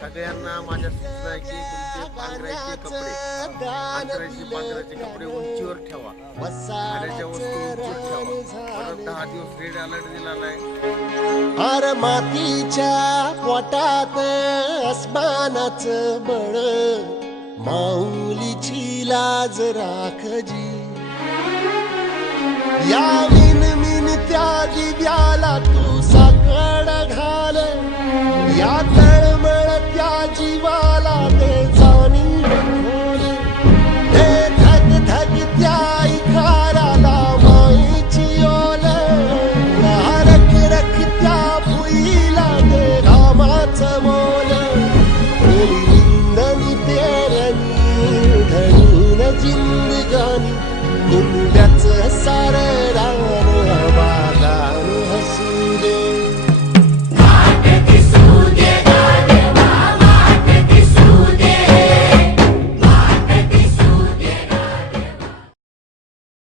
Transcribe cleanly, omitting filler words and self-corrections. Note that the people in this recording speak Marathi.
सगळ्यांना माझ्या सूचना आहे की तुमचे पांघरायचे कपडे पांघराचे कपडे उंचीवर ठेवा, खाण्याच्या वस्तू उंचीवर ठेवा. परत 10 दिवस रेड अलर्ट दिलेला आहे. हर मातीच्या पोटात अस्मानाचं बळ, माऊलीची लाज राखजी. या मिनमिन त्या दिव्याला तू साकड घाल, यात